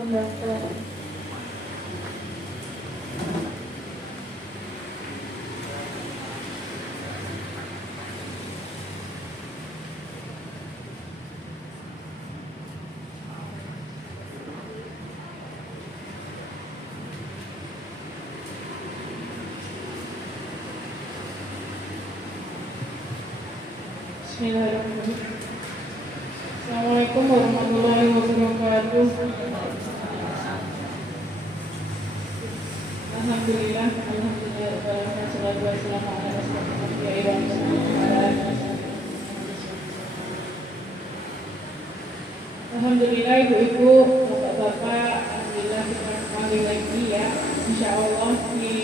Pendaftaran. Bismillahirrahmanirrahim. Assalamualaikum warahmatullahi wabarakatuh. Alhamdulillah, wassalatu wassalamu ala rasulillah. Alhamdulillah, ibu-ibu, bapak-bapak, alhamdulillah kita kembali lagi ya. Insya Allah di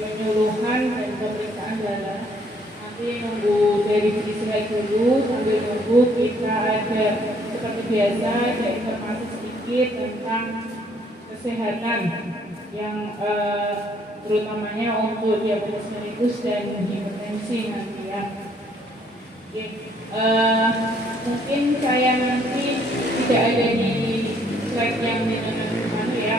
penyuluhan dan pemeriksaan jalan. Nanti nunggu dari Israel dulu, sambil nunggu kita ada seperti biasa ada informasi sedikit tentang kesehatan yang terutamanya untuk diabetes mellitus dan hipertensi nanti ya. Mungkin saya nanti tidak ada di slide yang mana ya,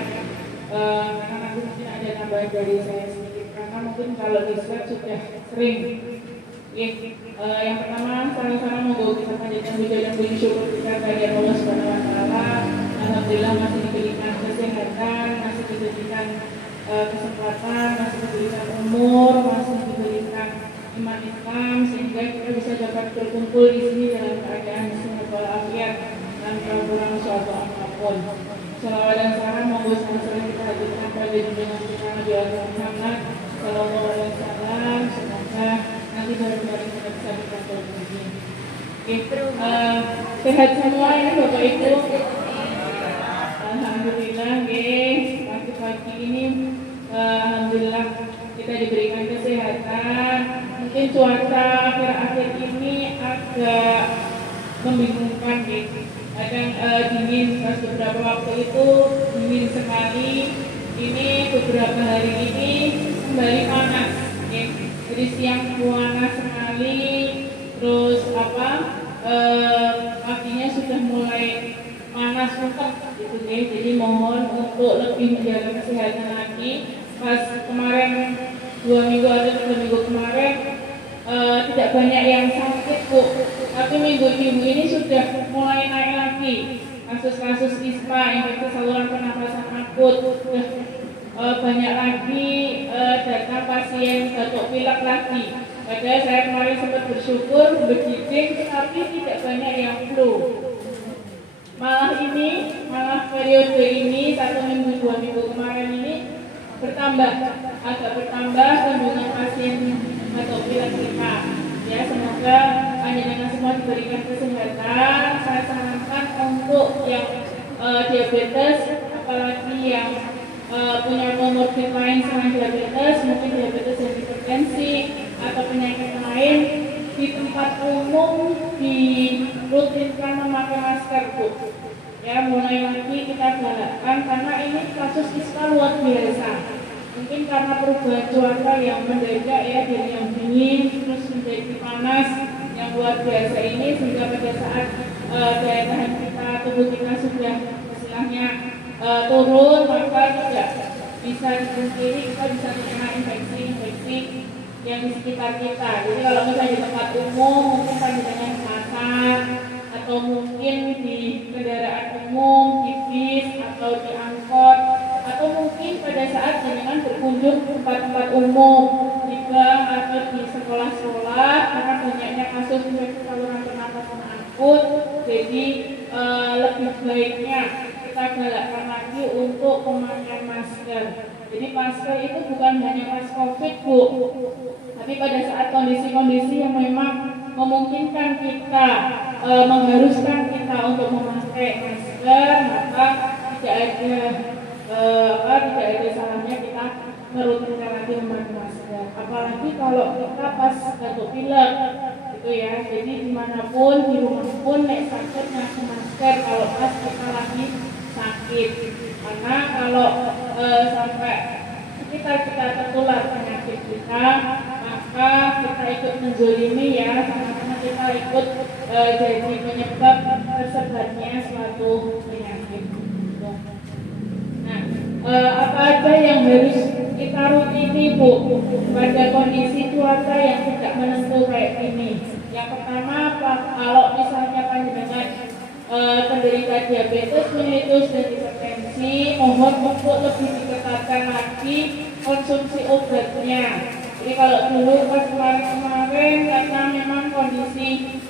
karena nanti mungkin ada tambahan dari saya sedikit, karena mungkin kalau di slide sudah sering. Yang pertama, sama-sama monggo kita panjatkan puja dan puji syukur kita kepada Allah Subhanahu wa taala. Alhamdulillah masih diberikan kesehatan, masih diberikan kesempatan, masih diberikan umur, masih diberikan iman Islam, sehingga kita bisa dapat berkumpul di sini dalam keadaan sehat walafiat tanpa kurang suatu apapun. Salawat dan salam monggo sama-sama kita hadirkan pada junjungan kita Nabi Muhammad sallallahu alaihi wasallam. Semoga nanti bareng-bareng kita bisa berkumpul di sini. Sehat semua ya Bapak Ibu. Alhamdulillah, pagi-pagi ini alhamdulillah kita diberikan kesehatan. Mungkin cuaca akhir-akhir ini agak membingungkan kadang dingin, pas beberapa waktu itu dingin sekali. Ini beberapa hari ini kembali panas. Jadi siang panas sekali, terus paginya sudah mulai panas muntah gitu deh. Jadi mohon untuk lebih menjaga kesehatan lagi. Pas kemarin 2 minggu atau 3 minggu kemarin tidak banyak yang sakit Bu, tapi minggu-minggu ini sudah mulai naik lagi kasus-kasus ISPA, infeksi saluran pernapasan akut. Sudah banyak lagi datang pasien batuk pilek lagi. Padahal saya kemarin sempat bersyukur bergidik, tapi tidak banyak yang flu. Malah periode ini 1 minggu 2 minggu kemarin ini agak bertambah kunjungan pasien batuk pilek kita. Ya, semoga panjenengan semua diberikan kesehatan. Saya sarankan untuk yang diabetes, apalagi yang punya komorbid lain selain diabetes, mungkin diabetes dan hipertensi atau penyakit lain, di tempat umum dirutinkan memakai masker Bu. Ya, mulai lagi kita galakkan karena ini kasus ISPA luar biasa. Mungkin karena perubahan cuaca yang mendadak ya, dari yang dingin terus menjadi panas yang luar biasa ini, sehingga pada saat daya tahan kita, tubuh kita sudah istilahnya turun, maka tidak bisa dipungkiri kita bisa terkena infeksi yang di sekitar kita. Jadi kalau misalnya di tempat umum, mungkin panjenengan pasar atau mungkin di kendaraan umum, di bis atau di angkot, atau mungkin pada saat panjenengan berkunjung ke tempat-tempat umum, di bank atau di sekolah-sekolah, karena banyaknya kasus infeksi saluran pernapasan akut. Jadi lebih baiknya kita galakkan lagi untuk pemakaian masker. Jadi masker itu bukan hanya pas COVID Bu, tapi pada saat kondisi-kondisi yang memang memungkinkan kita, mengharuskan kita untuk memakai masker, maka tidak ada salahnya kita merutinkan lagi memakai masker. Apalagi kalau kita pas batuk pilek gitu ya. Jadi dimanapun, di rumah pun nek sakit ngasih masker kalau pas kita lagi sakit. Karena kalau sampai kita tertular penyakit kita, maka kita ikut menzolimi ya, sama-sama kita ikut jadi penyebab tersebarnya suatu penyakit. apa aja yang harus kita rutini Bu pada kondisi cuaca yang tidak menentu kayak ini? Yang pertama, kalau misalnya panjenengan penderita diabetes, mellitus dan hipertensi, mohon untuk lebih diketatkan lagi konsumsi obatnya. Jadi kalau dulu pas kemarin karena memang kondisi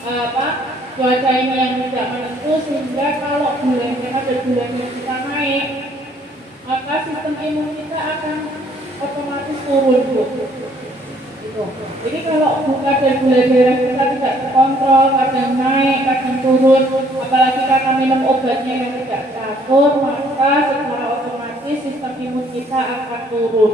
cuaca ini yang tidak menentu, sehingga kalau bulannya pada bulannya kita naik, maka sistem imun kita akan otomatis turun Bu. Gitu. Jadi kalau kadar gula darah kita tidak terkontrol, kadang naik, kadang turun, apalagi karena minum obatnya yang tidak teratur, maka secara otomatis sistem imun kita akan turun.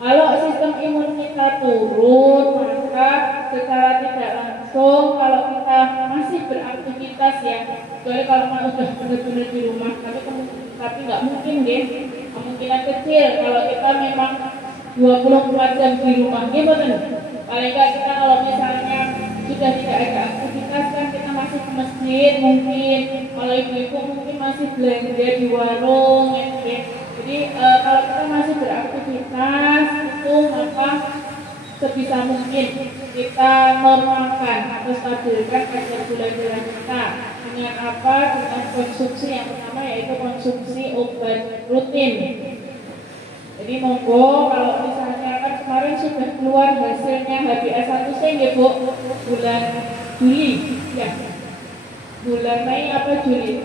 Kalau sistem imun kita turun, maka secara tidak langsung kalau kita masih beraktivitas ya, kecuali kalau sudah benar-benar di rumah, tapi nggak mungkin deh, kemungkinan kecil kalau kita memang 24 jam di rumah, gimana? Paling nggak kita kalau misalnya sudah tidak ada aktivitas kan kita masih ke masjid mungkin, kalau ibu-ibu mungkin masih belanja di warung, ya. Jadi kalau kita masih beraktivitas itu maka sebisa mungkin kita normalkan atau stabilkan kadar gula darah kita dengan apa? Dengan konsumsi yang pertama yaitu konsumsi obat rutin. Jadi monggo kalau misalnya kan kemarin sudah keluar hasilnya HbA1c ya Bu, bulan Juli ya, bulan Mei apa Juli?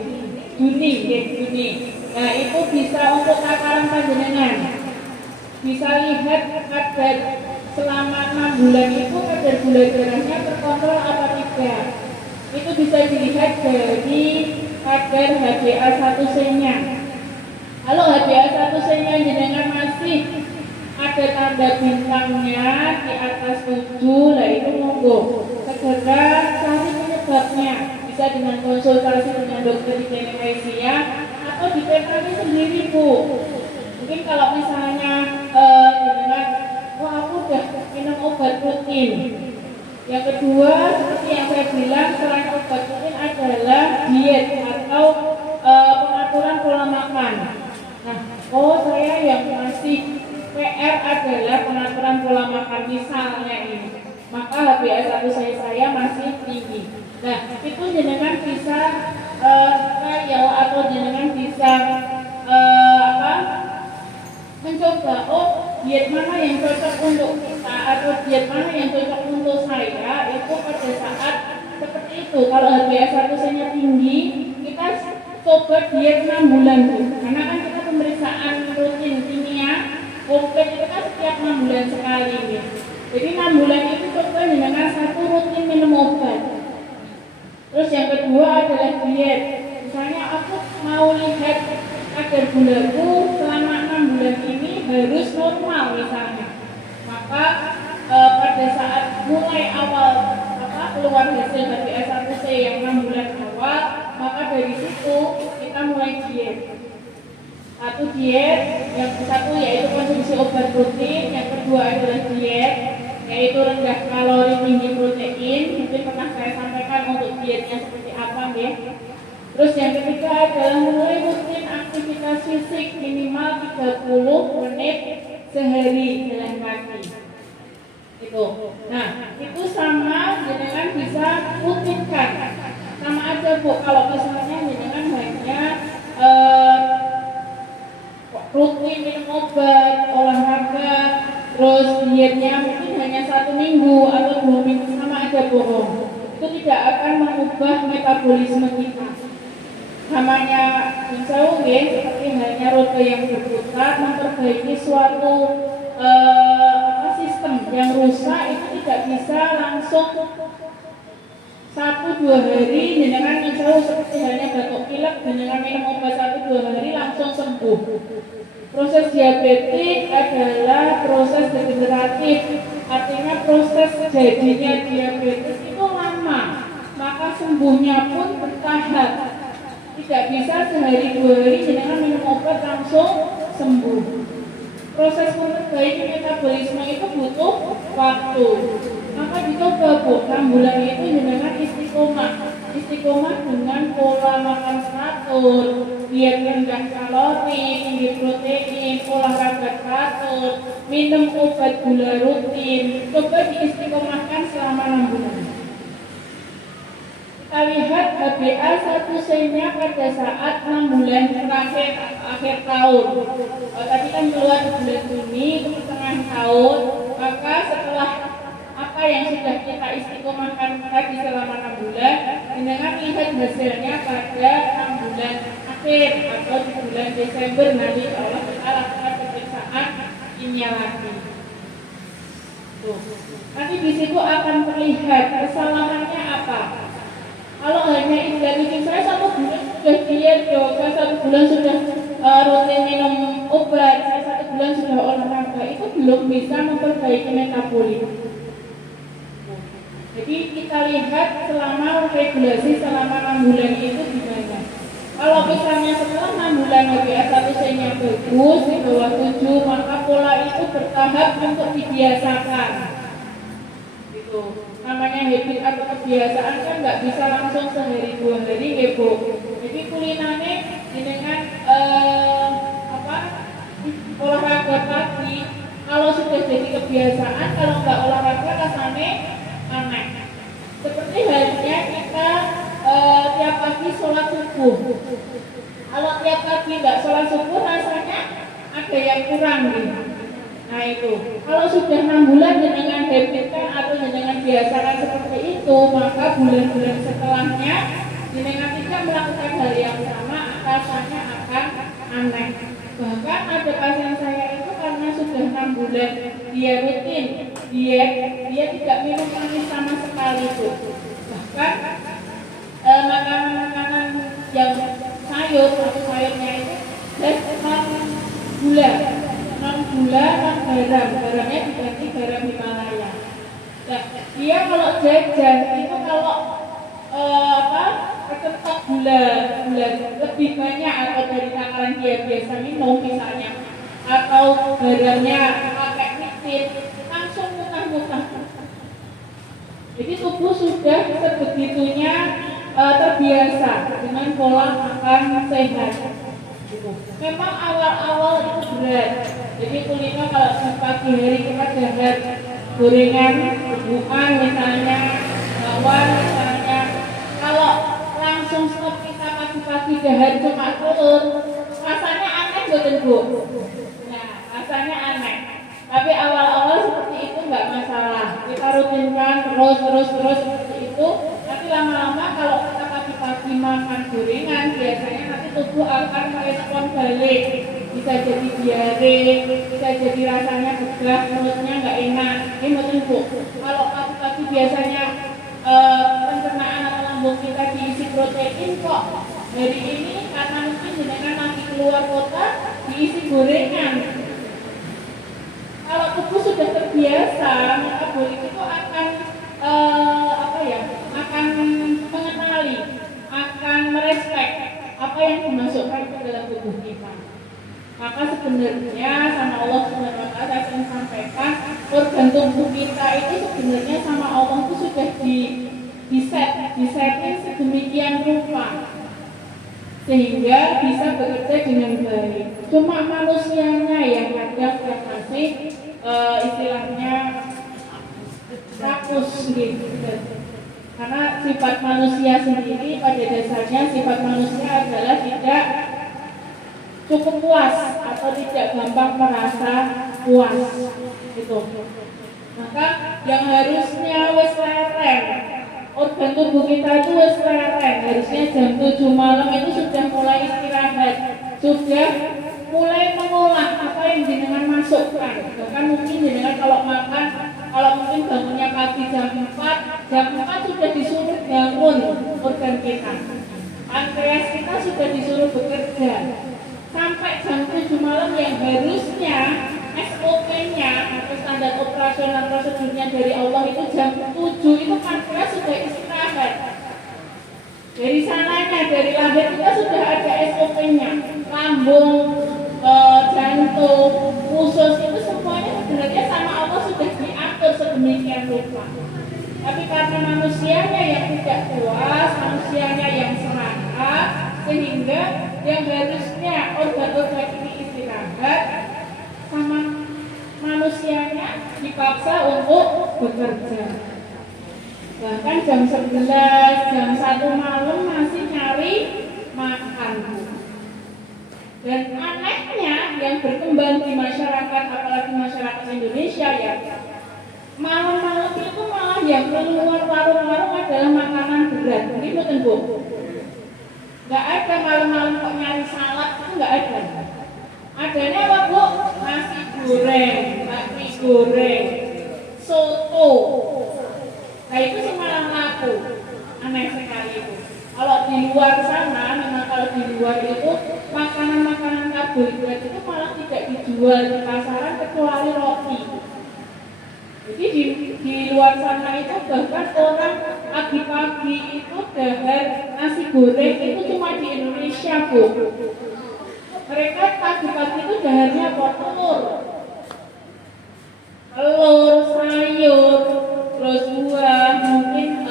Juni ya, Juni. Nah itu bisa untuk takaran panjenengan, bisa lihat kadar selama 6 bulan itu kadar gula darahnya terkontrol apa tidak. Itu bisa dilihat dari kadar HbA1c-nya. Kalau HbA1c-nya jenengan masih ada tanda bintangnya di atas 7, lah itu monggo segera cari penyebabnya, bisa dengan konsultasi dengan dokter di klinik Aisyah atau di PKP sendiri Bu. Mungkin kalau misalnya jenengan, aku udah minum obat rutin. Yang kedua, seperti yang saya bilang, selain obat rutin adalah diet atau pengaturan pola makan. Nah, saya yang masih PR adalah pengaturan pola makan misalnya ini, maka HbA1c saya masih tinggi. Nah, itu jenengan bisa atau jenengan bisa mencoba, diet mana yang cocok untuk kita atau diet mana yang cocok untuk saya itu pada saat seperti itu. Kalau HbA1c-nya tinggi, kita coba diet 6 bulan Bu. Karena kan kita pemeriksaan rutin kimia, komplit itu kan setiap 6 bulan sekali ya. Jadi 6 bulan itu coba dengan satu rutin minum obat. Terus yang kedua adalah diet. Misalnya aku mau lihat kadar gulaku selama 6 bulan ini harus normal misalnya. Maka pada saat mulai awal keluar hasil HbA1c yang 6 bulan awal, maka dari situ kita mulai diet. Yang satu yaitu konsumsi obat rutin, yang kedua adalah diet yaitu rendah kalori tinggi protein. Mungkin pernah saya sampaikan untuk dietnya seperti apa ya. Terus yang ketiga adalah mulai rutin aktivitas fisik minimal 30 menit sehari jalan kaki. Itu. Nah, itu sama jenengan bisa rutinkan. Sama aja Bu, kalau misalnya jenengan hanya rutin minum obat, olahraga, terus dietnya mungkin hanya 1 minggu atau 2 minggu, sama aja bohong. Itu tidak akan mengubah metabolisme kita. Namanya insya seperti halnya roda yang berputar, memperbaiki suatu sistem yang rusak itu tidak bisa langsung 1-2 hari jenengan insya seperti halnya batuk pilek, jenengan minum obat 1-2 hari langsung sembuh. Proses diabetik adalah proses degeneratif, artinya proses jadinya diabetes itu lama, maka sembuhnya pun bertahap. Tidak bisa sehari 2 hari jenengan minum obat langsung sembuh. Proses memperbaiki metabolisme itu butuh waktu. Maka dicoba Bu, 6 bulan itu jenengan istiqomah dengan pola makan teratur, diet rendah kalori, tinggi protein, olahraga teratur, minum obat gula rutin. Coba diistiqomahkan selama 6 bulan. Kita lihat HbA1c-nya pada saat 6 bulan terakhir akhir tahun. Tadi kan keluar di bulan Juni ke pertengahan tahun, maka setelah apa yang sudah kita istiqomahkan tadi selama 6 bulan, dengan lihat hasilnya pada 6 bulan akhir atau di bulan Desember nanti Allah kita lakukan pemeriksaan ini lagi. Tuh. Nanti di situ akan terlihat kesalahannya apa. Kalau hanya itu dari saya 1 bulan sudah diet, saya 1 bulan sudah rutin minum obat, saya 1 bulan sudah olahraga, itu belum bisa memperbaiki metabolisme. Jadi kita lihat selama regulasi selama 6 bulan itu gimana. Kalau misalnya setelah 6 bulan HbA1c-nya bagus di bawah 7, maka pola itu bertahap untuk dibiasakan. Gitu. Namanya habit atau kebiasaan kan nggak bisa langsung sehari 2 hari Bu. Jadi kulinane dengan olahraga pagi, kalau sudah jadi kebiasaan, kalau nggak olahraga rasanya aneh. Seperti halnya kita tiap pagi sholat subuh. Kalau tiap pagi nggak sholat subuh rasanya ada yang kurang gitu. Nah itu, kalau sudah 6 bulan dengan habitkan atau dengan biasakan seperti itu, maka bulan-bulan setelahnya dengan tidak melakukan hal yang sama, rasanya akan aneh. Bahkan ada pasien saya itu karena sudah 6 bulan dia rutin diet, dia tidak minum manis sama sekali tuh. Bahkan makanan-makanan yang sayur atau sayurnya itu non gula, non garam, garamnya diganti garam Himalaya. Nah, dia kalau jajan itu kalau ketentok gula lebih banyak atau dari takaran dia biasa minum misalnya, atau garamnya pakai micin, langsung muntah-muntah. Jadi tubuh sudah sebegitunya terbiasa dengan pola makan sehat. Memang awal-awal itu berat. Jadi kuliner kalau pagi hari kita jahat gorengan, buah misalnya, bawang misalnya. Kalau langsung stop kita pagi-pagi jahat cuma telur, rasanya aneh betul Bu. Nah, rasanya aneh. Tapi awal-awal seperti itu nggak masalah. Kita rutinkan terus seperti itu. Nanti lama-lama kalau kita pagi-pagi makan gorengan, biasanya nanti tubuh akan merespon balik. Bisa jadi diare, bisa jadi rasanya begah, mulutnya nggak enak. Ini betul Bu. Kalau pagi-pagi biasanya pencernaan atau lambung kita diisi protein, kok hari ini karena mungkin dengan lagi keluar kota diisi gorengan. Kalau tubuh sudah terbiasa, maka bodi itu akan akan mengenali, akan merespek apa yang dimasukkan ke dalam tubuh kita. Maka sebenarnya sama Allah SWT saya ingin sampaikan, organ tubuh kita itu sebenarnya sama Allah itu sudah disetting sedemikian rupa sehingga bisa bekerja dengan baik. Cuma manusianya yang kadang masih istilahnya rakus gitu. Karena sifat manusia sendiri pada dasarnya sifat manusia adalah tidak cukup puas atau tidak gampang merasa puas gitu. Maka yang harusnya wis lereng, organ tubuh kita itu wis lereng, harusnya jam 7 malam itu sudah mulai istirahat, sudah mulai mengolah apa yang jenengan masukkan. Bahkan mungkin jenengan kalau makan, kalau mungkin bangunnya pagi jam 4 sudah disuruh bangun organ kita. Pankreas kita sudah disuruh bekerja. Sampai jam 7 malam yang harusnya SOP-nya atau standar operasional prosedurnya dari Allah itu jam 7 itu pankreas sudah istirahat. Dari sananya, dari lahir kita sudah ada SOP-nya. Lambung, jantung, usus itu semuanya sebenarnya sama Allah sudah diatur sedemikian rupa. Tapi karena manusianya yang tidak puas, manusianya yang serakah, sehingga yang harusnya organ-organ ini istirahat, sama manusianya dipaksa untuk bekerja. Bahkan jam 11, jam 1 malam masih nyari makan. Dan anehnya yang berkembang di masyarakat, apalagi masyarakat Indonesia ya, malam-malam itu malah yang keluar warung-warung adalah makanan berat. Begitu kan Bu? Nggak ada malam-malam kok nyari salad, itu nggak ada. Adanya apa Bu? Nasi goreng, bakmi goreng, soto. Nah itu sih malah laku. Aneh sekali itu. Kalau di luar sana, memang kalau di luar itu makanan-makanan karbohidrat itu malah tidak dijual di pasaran kecuali roti. Jadi di luar sana itu bahkan orang pagi-pagi itu dahar nasi goreng itu cuma di Indonesia Bu. Mereka pagi-pagi itu daharnya apa? Telur, sayur, terus buah, mungkin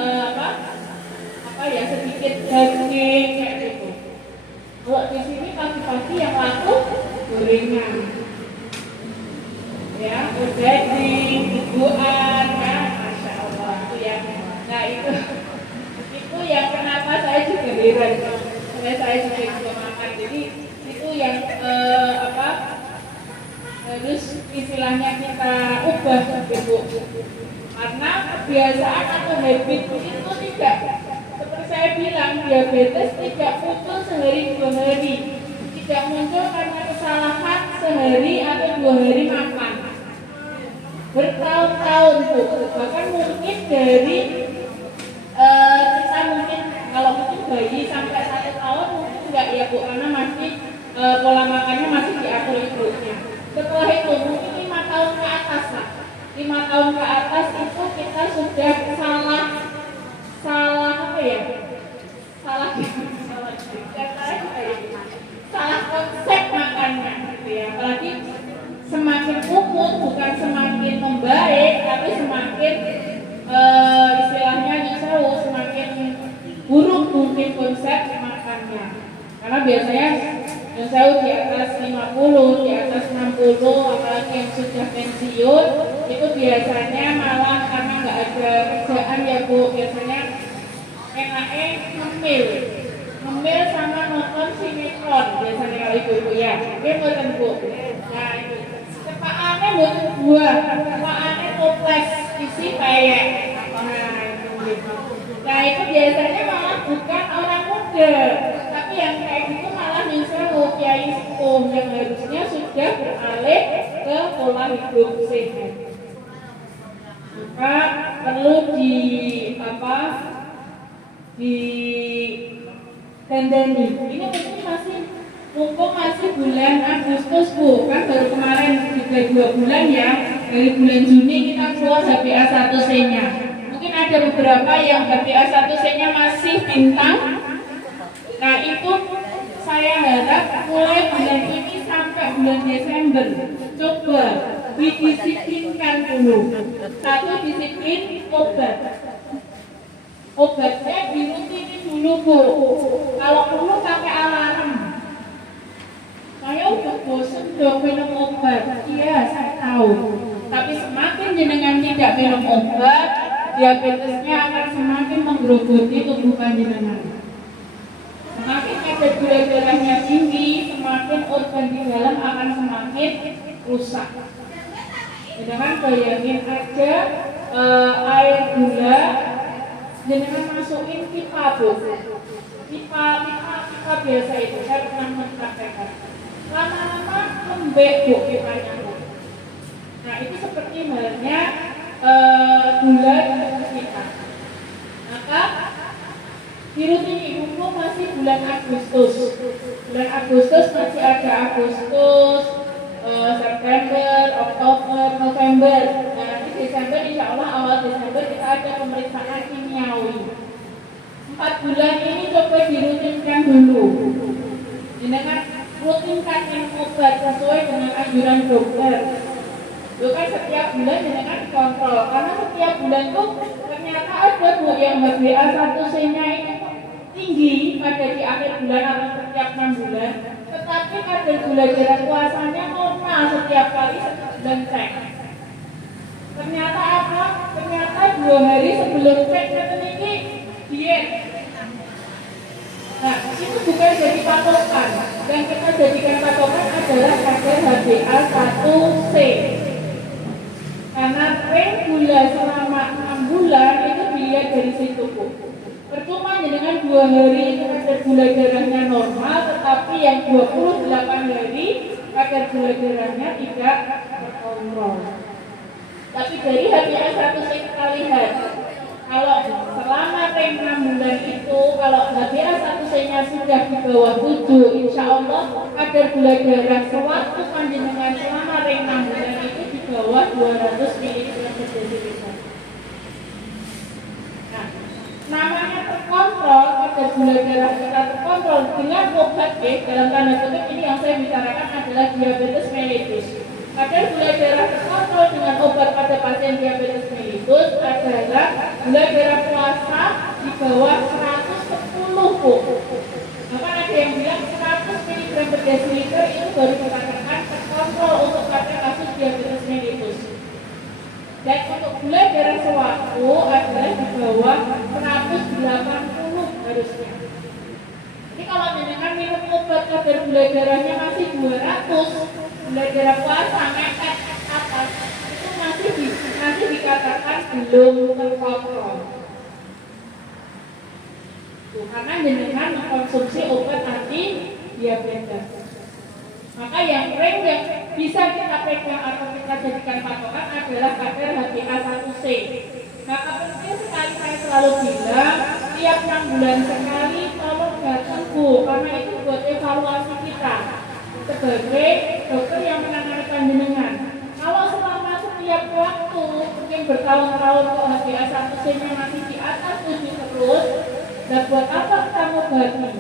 sedikit daging kayak gitu. Kalau di sini pagi-pagi yang laku gorengan. Ya, daging, buah, ya, masya Allah itu ya. Nah itu yang kenapa saya juga heran. Saya juga makan. Jadi itu yang harus istilahnya kita ubah Bu. Karena kebiasaan atau habit itu tidak, seperti saya bilang, diabetes tidak muncul sehari 2 hari, tidak muncul karena kesalahan sehari atau 2 hari makan, bertahun-tahun Bu. Bahkan mungkin dari kita mungkin kalau mungkin bayi sampai 1 tahun mungkin enggak ya Bu, karena masih pola makannya masih diatur ibunya. Setelah itu mungkin 5 tahun ke atas lah. 5 tahun ke atas itu kita sudah salah konsep makannya gitu ya. Apalagi semakin umur bukan semakin membaik, tapi semakin istilahnya semakin buruk mungkin konsep makannya. Karena biasanya yang di atas 50, di atas 60, apalagi yang sudah pensiun, itu biasanya malah karena nggak ada kerjaan ya Bu, biasanya enaknya ngemil sama nonton sinetron biasanya kalau ibu ya. Oke buatan Bu. Nah itu cepaannya buatan buah, cepaannya toples isi peyek. Nah itu biasanya malah bukan orang muda, tapi yang kayak gitu malah misalnya kiai sepuh yang harusnya sudah beralih ke pola hidup sehat. Maka perlu dandani. Ini mungkin mumpung masih bulan Agustus Bu, kan baru kemarin juga 2 bulan ya, dari bulan Juni kita keluar HbA1c-nya. Mungkin ada beberapa yang HbA1c-nya masih bintang. Nah itu saya harap mulai bulan ini sampai bulan Desember coba didisiplinkan dulu. 1 disiplin obatnya dirutinin dulu Bu. Kalau perlu pakai alarm. Saya udah bosan dong minum obat. Iya saya tahu. Tapi semakin jenengan tidak minum obat, diabetesnya akan semakin menggerogoti tubuh jenengan. Semakin kadar gula darahnya tinggi, semakin organ di dalam akan semakin rusak. Jangan bayangin aja air gula jenengan masukin pipa Bu. Pipa biasa itu saya pernah mempraktekkan. Lama-lama lembek Bu pipanya Bu. Nah itu seperti halnya gula di tubuh kita. Maka dirutini dulu masih bulan Agustus. Bulan Agustus masih ada Agustus, September, Oktober, November. Nah di Desember insya Allah awal Desember kita ada pemeriksaan kimiawi. 4 bulan ini coba dirutinkan dulu. Dengan rutinkan minum obat sesuai dengan anjuran dokter. Bukan setiap bulan dengan kontrol, karena setiap bulan tuh ternyata ada Bu yang HbA1c-nya ini tinggi pada di akhir bulan atau setiap 6 bulan, tetapi kadar gula darah puasanya normal setiap kali sebulan cek. Ternyata apa? Ternyata 2 hari sebelum cek ini diet. Nah, itu bukan jadi patokan. Yang kita jadikan patokan adalah kadar HbA1c. Karena tren gula selama 6 bulan itu dilihat dari situ, Bu. Percuma dengan 2 hari itu kadar gula darahnya normal, tetapi yang 28 hari kadar gula darahnya tidak terkontrol. Tapi dari HbA1c kita lihat, kalau selama tren 6 bulan itu, kalau HbA1c-nya sudah di bawah 7, insya Allah kadar gula darah sewaktu panjenengan selama tren 6 bulan itu di bawah 200 mg/dl. Nah, namanya terkontrol, kadar gula darah kita terkontrol dengan obat dalam tanda kutip ini yang saya bicarakan adalah diabetes mellitus. Kadar gula darah terkontrol dengan obat pada pasien diabetes mellitus adalah gula darah puasa di bawah 110, Bu. Bahkan ada yang bilang 100 mg/dl itu baru dikatakan terkontrol untuk pada kasus diabetes mellitus. Dan untuk gula darah sewaktu adalah di bawah 180 harusnya. Jadi kalau dengan minum obat kadar gula darahnya masih 200, gula darah puasa mepet atas, itu masih dikatakan belum terkontrol. Karena dengan mengkonsumsi obat anti diabetes. Maka yang bisa kita pegang atau kita jadikan patokan adalah kadar HbA1c. Maka penting sekali saya selalu bilang, tiap 6 bulan sekali tolong datang, Bu, karena itu buat evaluasi kita sebagai dokter yang menangani panjenengan. Kalau selama setiap waktu mungkin bertahun-tahun kok HbA1c-nya masih di atas 7 terus, dan buat apa kita ngobati?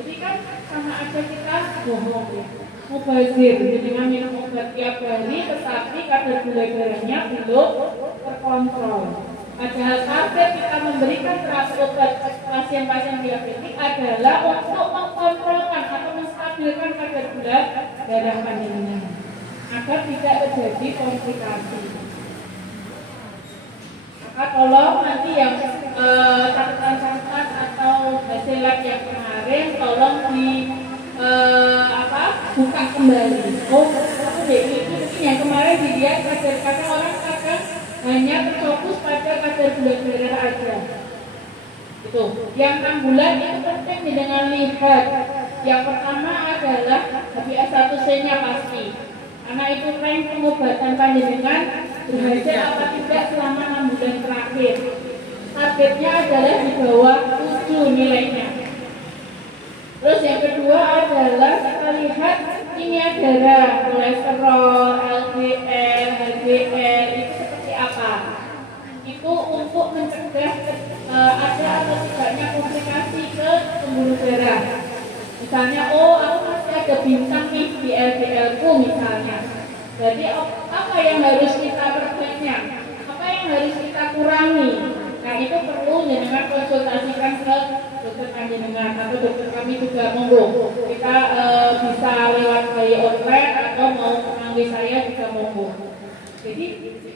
Jadi kan sama aja kita bohong ya, mubazir dengan minum obat tiap hari tetapi kadar gula darahnya belum terkontrol. Padahal target kita memberikan terapi obat pasien-pasien diabetes adalah untuk mengkontrolkan atau menstabilkan kadar gula darah panjenengan agar tidak terjadi komplikasi. Maka tolong nanti yang catatan-catatan atau hasil lab yang kemarin tolong buka kembali. Oh, itu yang kemarin dilihat kadang orang kadang hanya terfokus pada kadar gula darah aja. Itu. Yang 6 bulan itu penting dengan lihat. Yang pertama adalah HbA1c-nya pasti. Karena itu tren pengobatan panjenengan berhasil apa tidak selama 6 bulan terakhir. Targetnya adalah di bawah 7 nilainya. Terus yang kedua adalah kita lihat kimia darah, kolesterol, LDL, HDL itu seperti apa. Itu untuk mencegah ada atau tidaknya komplikasi ke pembuluh darah. Misalnya, aku masih ada bintang nih di LDL-ku misalnya. Jadi apa yang harus kita perbaiki? Apa yang harus kita kurangi? Nah itu perlu dengan konsultasikan ke dokter panjenengan atau dokter kami juga monggo. Kita bisa lewat by online atau mau memanggil saya juga monggo. Jadi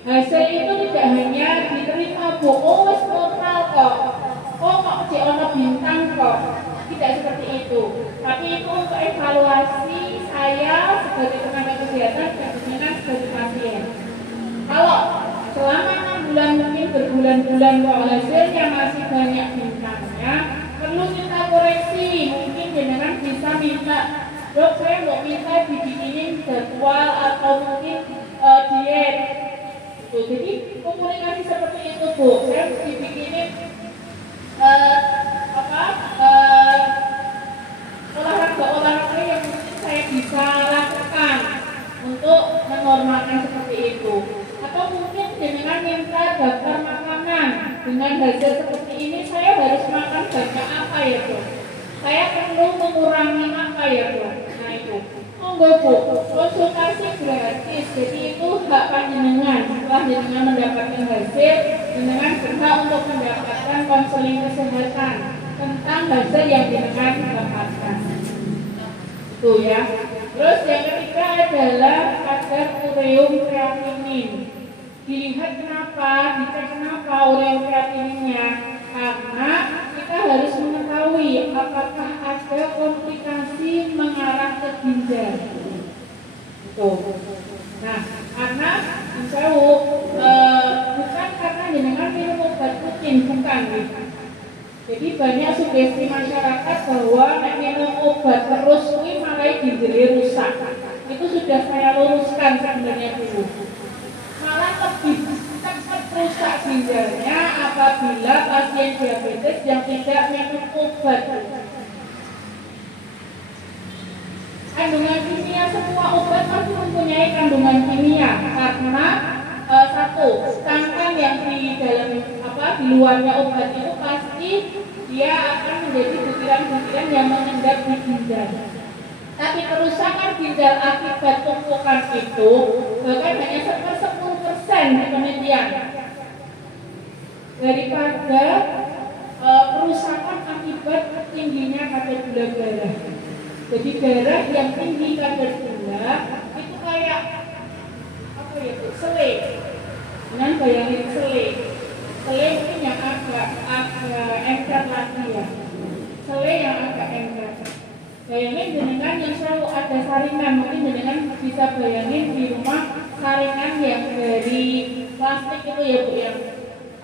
hasil itu tidak hanya diterima, Bu, wes normal kok. Kok ono bintang kok. Tidak seperti itu. Tapi itu untuk evaluasi saya sebagai tenaga kesehatan dan sebagai pasien. Kalau selama 6 bulan mungkin berbulan-bulan kok hasilnya masih banyak bintangnya, perlu kita koreksi. Mungkin dengan bisa minta, dok saya mau minta dibikinin jadwal atau mungkin diet. Jadi komunikasi seperti itu, Bu. Saya dibikinin olahraga yang mungkin saya bisa lakukan untuk menormalkan seperti itu. Atau mungkin dengan minta daftar makanan dengan hasil seperti ini saya harus makan banyak apa ya, Bu? Saya perlu mengurangi apa ya, Bu? Nah itu. Monggo, Bu, konsultasi gratis. Jadi itu hak panjenengan. Setelah jenengan mendapatkan hasil, jenengan berhak untuk mendapatkan konseling kesehatan tentang hasil yang jenengan dapatkan. Itu ya. Terus yang ketiga adalah kadar ureum kreatinin. Dilihat kenapa, dicek kenapa ureum kreatininnya. Karena kita harus mengetahui apakah ada komplikasi mengarah ke ginjal. Tuh. Nah, karena bukan karena jenengan minum obat rutin, bukan. Jadi banyak sugesti masyarakat bahwa minum obat terus ini malah ginjalnya rusak. Itu sudah saya luruskan sebenarnya dulu. Malah lebih cepat rusak ginjalnya apabila pasien diabetes yang tidak minum obat. Kandungan kimia, semua obat pasti mempunyai kandungan kimia karena satu, cangkang yang di dalam di luarnya obat itu pasti dia akan menjadi butiran-butiran yang mengendap di ginjal. Tapi kerusakan ginjal akibat tumpukan itu bahkan hanya 10% di penelitian daripada kerusakan akibat tingginya kadar gula darah. Jadi darah yang tinggi kadar gula itu kayak selai. Dengan bayangin selai mungkin yang agak engkar lagi ya. Selai yang agak engkar. Bayangin jenengan yang selalu ada saringan, mungkin jenengan bisa bayangin di rumah saringan yang dari plastik itu ya Bu ya.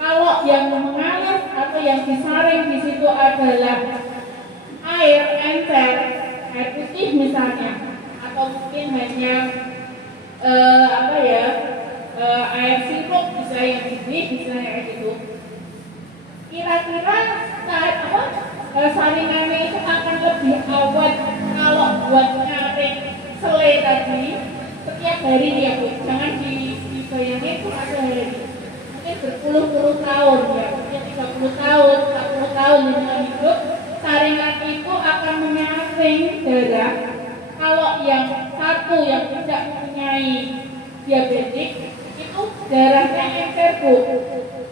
Kalau yang mengalir atau yang disaring di situ adalah air encer, air putih misalnya, atau mungkin hanya air sirup bisa yang ini, bisa yang gitu. Kira-kira saringannya itu akan lebih awet kalau buat nyaring selai tadi setiap hari ya Bu. Jangan dibayangin itu ada hari mungkin berpuluh-puluh tahun ya, mungkin 30 tahun, 40 tahun dengan hidup. Saringan itu akan menyaring darah. Kalau yang satu yang tidak mempunyai diabetik itu darahnya encer Bu.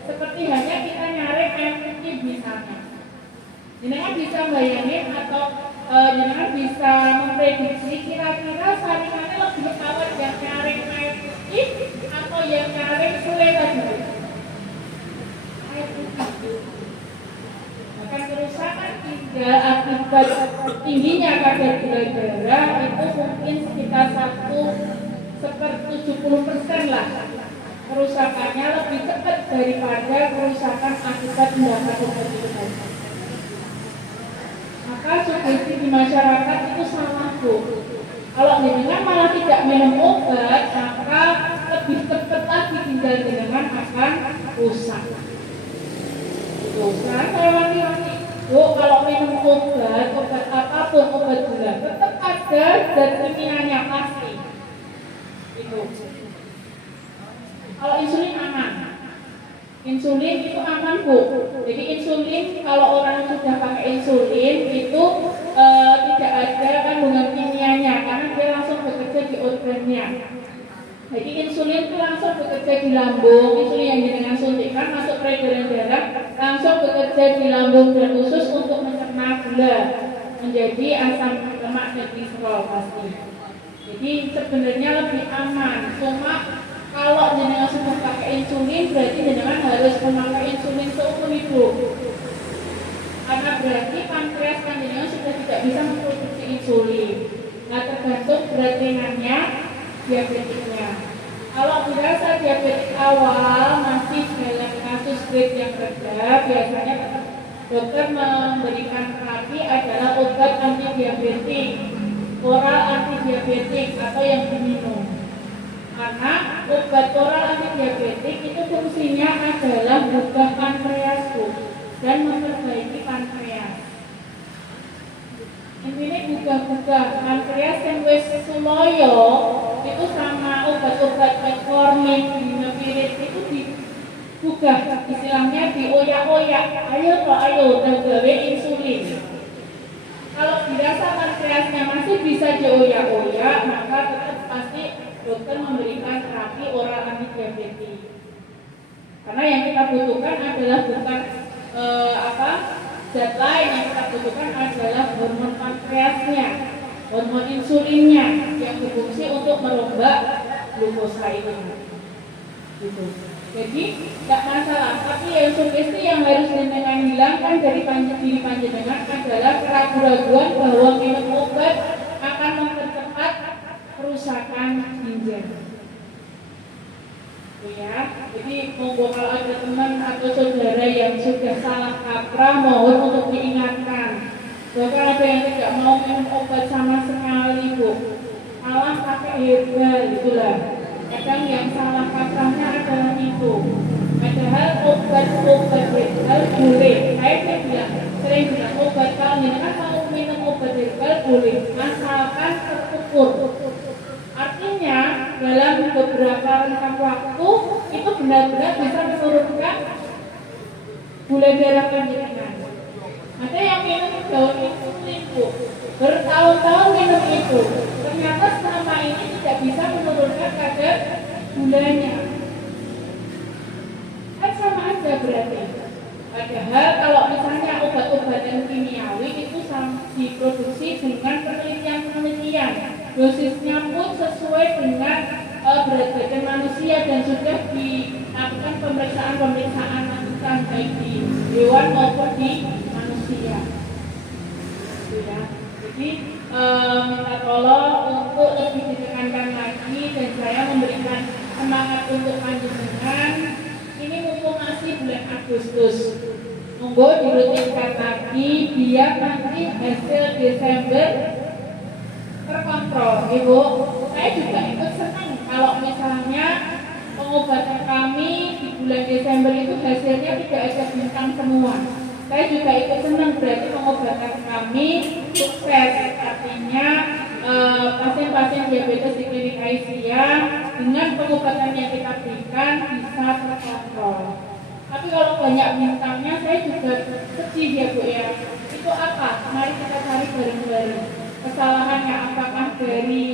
Seperti hanya kita nyaring air putih misalnya. Jenengan bisa bayangin atau jenengan bisa memprediksi kira-kira saringannya lebih awet yang nyaring air putih atau yang nyaring selai tadi. Air putih. Bahkan kerusakan ginjal akibat tingginya kadar gula darah itu mungkin sekitar 70% lah. Kerusakannya lebih cepat daripada kerusakan akibat mendapat obat itu. Maka sugesti di masyarakat itu salah Bu. Kalau jenengan malah tidak minum obat, maka lebih cepat lagi ginjal jenengan akan rusak. Sekarang saya wanti-wanti, Bu, kalau minum obat apapun, obat gula, tetap ada zat kimianya pasti. Itu. Kalau insulin aman. Insulin itu aman Bu. Jadi insulin kalau orang sudah pakai insulin itu tidak ada kandungan kimianya karena dia langsung bekerja di organnya. Jadi insulin itu langsung bekerja di lambung. Insulin yang dengan suntikan masuk peredaran darah langsung bekerja di lambung dan usus untuk mencerna gula menjadi asam lemak dan kolesterol pasti. Jadi sebenarnya lebih aman. Cuma kalau jenengan sudah pakai insulin, berarti jenengan harus memakai insulin seumur hidup. Karena berarti pankreas jenengan sudah tidak bisa memproduksi insulin. Nah, tergantung berat ringannya diabetiknya. Kalau dirasa diabetes awal masih dalam kasus grade yang rendah, biasanya dokter memberikan terapi adalah obat antidiabetik, oral antidiabetik atau yang diminum. Karena obat oral antidiabetik itu fungsinya adalah mengubah pankreas dan memperbaiki pankreas. Intinya gugah-gugah pankreas yang wis suloyo itu sama obat-obat metformin, dimepirid itu digugah, istilahnya dioyak-oyak. Ayo gawe insulin. Kalau dirasa pankreasnya masih bisa dioyak-oyak, maka tetap pasti dokter memberikan terapi oral antidiabetik. Karena yang kita butuhkan adalah bukan Zat lain yang kita butuhkan adalah hormon pankreasnya, hormon insulinnya yang berfungsi untuk merombak glukosa itu. Gitu. Jadi tidak masalah, tapi yang sugesti yang harus jenengan hilangkan dari diri panjenengan adalah keraguan-keraguan bahwa minum obat akan mempercepat kerusakan ginjal. Ya, jadi monggo kalau ada teman atau saudara yang sudah salah kaprah, mohon untuk diingatkan. Bahkan ada yang tidak mau minum obat sama sekali, Bu, malah pakai herbal, gitulah. Kadang yang salah kaprahnya adalah itu. Padahal obat-obat herbal boleh. Saya bilang, sering bilang obat kalau kan mau minum obat herbal boleh, asalkan terukur. Artinya dalam beberapa rentang waktu itu benar-benar bisa menurunkan gula darah panjenengan. Ada yang minum daun insulin, Bu, bertahun-tahun minum itu, ternyata selama ini tidak bisa menurunkan kadar gulanya. Kan sama aja berarti. Padahal kalau misalnya obat-obatan kimiawi itu diproduksi dengan penelitian-penelitian, dosisnya pun sesuai dengan berat badan manusia dan sudah dilakukan pemeriksaan lanjutan baik di hewan maupun di manusia. Ya. Jadi minta tolong untuk lebih ditekankan lagi dan saya memberikan semangat untuk panjenengan. Ini mumpung masih bulan Agustus, monggo dirutinkan lagi biar nanti hasil Desember terkontrol, Ibu. Saya juga ikut senang kalau misalnya pengobatan kami di bulan Desember itu hasilnya tidak ada bintang semua. Saya juga ikut senang berarti pengobatan kami sukses. Artinya pasien-pasien diabetes di klinik Aisyah dengan pengobatan yang kita berikan bisa terkontrol. Tapi kalau banyak bintangnya saya juga sedih ya, Bu, ya. Itu apa? Mari kita cari bareng-bareng. Kesalahannya apakah dari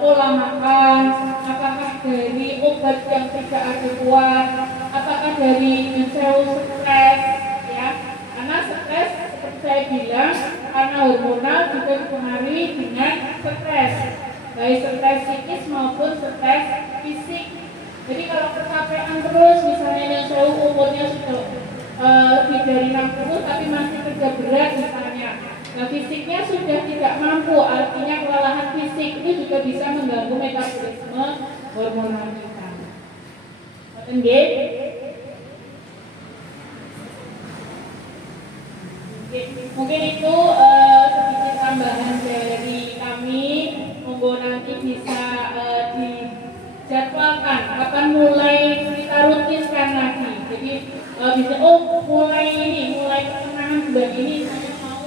pola makan, apakah dari obat yang tidak adekuat, apakah dari stres, ya? Karena stres seperti saya bilang, karena hormonal juga dipengaruhi dengan stres, baik stres psikis maupun stres fisik. Jadi kalau kecapean terus, misalnya yang saya umurnya sudah lebih dari 60 tapi masih kerja berat misalnya, nah fisiknya sudah tidak mampu, artinya kelelahan fisik itu juga bisa mengganggu metabolisme hormonal kita. Mungkin itu sedikit tambahan dari kami. Monggo nanti bisa dijadwalkan kapan mulai kita rutinkan lagi. Jadi bisa mulai pertengahan bulan ini saya mau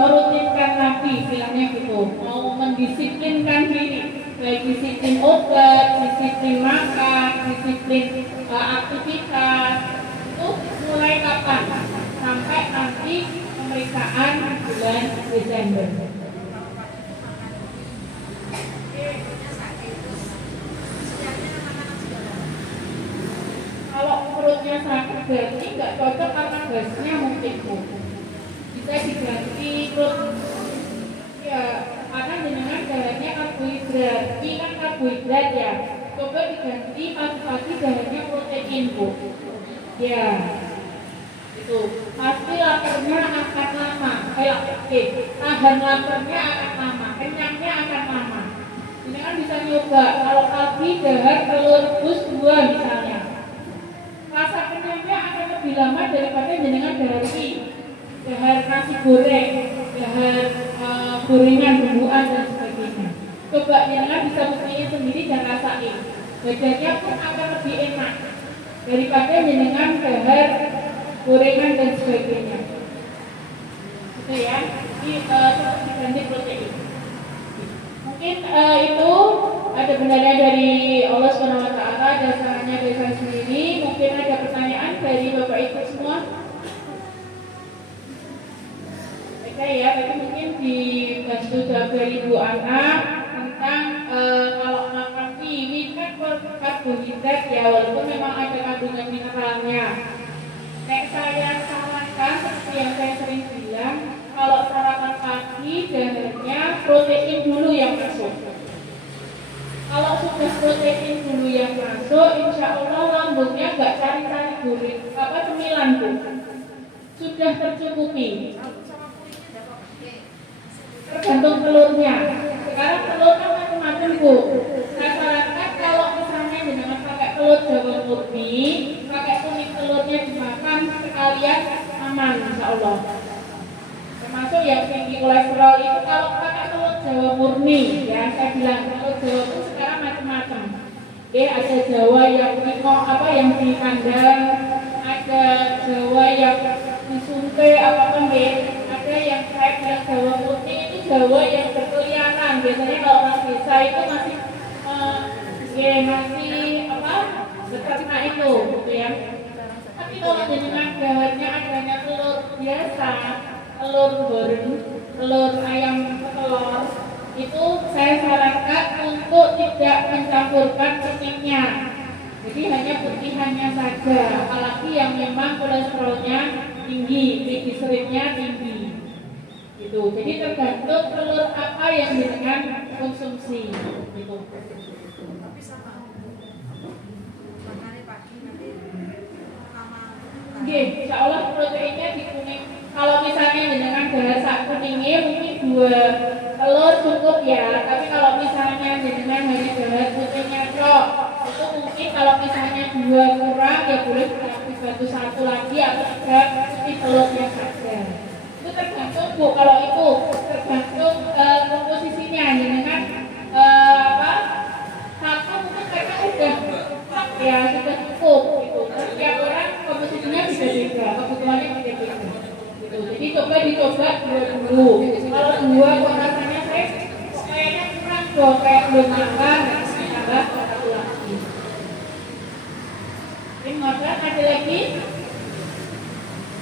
merutinkan lagi, bilangnya gitu, mau mendisiplinkan diri, baik disiplin obat, disiplin makan, disiplin aktivitas. Itu mulai kapan? Sampai nanti pemeriksaan bulan Desember. Kalau perutnya sakit berarti nggak cocok karena gasnya mungkin, Bu. Bisa diganti perut. Ya, karena jenengan jalannya karbohidrat. Ini kan karbohidrat ya. Coba diganti pagi-pagi jalannya protein, Bu. Ya. Itu pasti laparnya akan lama. Tahan laparnya akan lama, kenyangnya akan lama. Ini kan bisa nyoba kalau pagi dahar telur rebus 2 misalnya, rasa kenyangnya akan lebih lama daripada jenengan dahar nasi goreng, dahar gorengan, bumbuan dan sebagainya. Coba jenengan bisa buktiin sendiri dan rasain, badannya pun akan lebih enak daripada jenengan dahar gorengan dan sebagainya. Itu ya, ini diganti protein. Mungkin itu ada benarnya dari Allah SWT, dasarnya dari saya sendiri. Mungkin ada pertanyaan dari Bapak Ibu semua. Oke ya, tapi mungkin dibantu jawab dari Bu Ana tentang kalau makan kiwi kan karbohidrat ya, walaupun memang ada kandungan mineralnya. Nek saya salah disarankan seperti yang saya sering bilang, kalau sarapan pagi darahnya protein dulu yang masuk. Kalau sudah protein dulu yang masuk, insya Allah lambungnya nggak cari-cari gurih cemilan Bu. Sudah tercukupi. Tergantung telurnya. Sekarang telur kan macam-macam Bu. Saya sarankan kalau misalnya dengan pakai telur Jawa murni, pakai kuning telurnya dimakan sekalian aman insya Allah. Termasuk yang tinggi kolesterol itu kalau pakai telur Jawa murni, ya saya bilang telur Jawa itu sekarang macam-macam. Ada Jawa yang yang di kandang, ada Jawa yang disuntik ada yang saya bilang Jawa murni itu Jawa yang berkeliaran. Biasanya kalau orang desa itu masih beternak itu, gitu ya. Tapi kalau dengan bahannya adanya telur biasa, telur goreng, telur ayam telur, itu saya sarankan untuk tidak mencampurkan kuningnya. Jadi hanya putihannya saja, apalagi yang memang kolesterolnya tinggi, trigliseridnya tinggi. Gitu. Jadi tergantung telur apa yang dengan konsumsi. Gitu. Insya Allah proteinnya di kuning. Kalau misalnya dengan bahasa kuningnya mungkin 2 telur cukup ya. Tapi kalau misalnya dengan hanya bahasa putihnya itu mungkin kalau misalnya 2 kurang ya boleh dibantu 1 lagi atau 3 putih telurnya saja. Itu tergantung Bu. Kalau itu tergantung komposisinya dengan satu mungkin mereka sudah cukup gitu. Setiap orang komposisinya beda-beda, kebutuhannya beda-beda. Gitu. Jadi dicoba 2 dulu. Kalau 2 kok rasanya saya kayaknya kurang dong, kayak belum makan, tambah 1 lagi. Ini ngobrol ada lagi?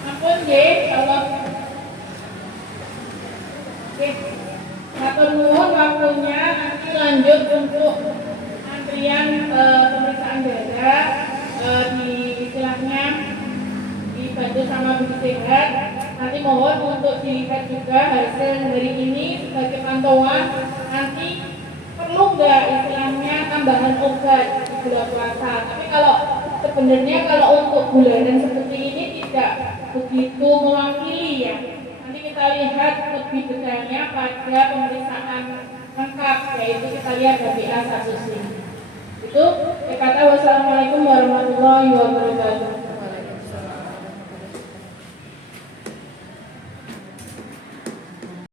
Ampun deh, kalau matur nuwun waktunya, nanti lanjut untuk antrian pemeriksaan darah di istilahnya dibantu sama Bu Sehat. Nanti mohon untuk dilihat juga hasil hari ini sebagai pantauan. Nanti perlu nggak istilahnya tambahan obat di bulan puasa. Tapi kalau sebenarnya kalau untuk bulanan seperti ini tidak begitu mewakili ya. Nanti kita lihat lebih detailnya pada pemeriksaan lengkap, yaitu kita lihat HbA1c. Itu kata wassalamualaikum warahmatullahi wabarakatuh.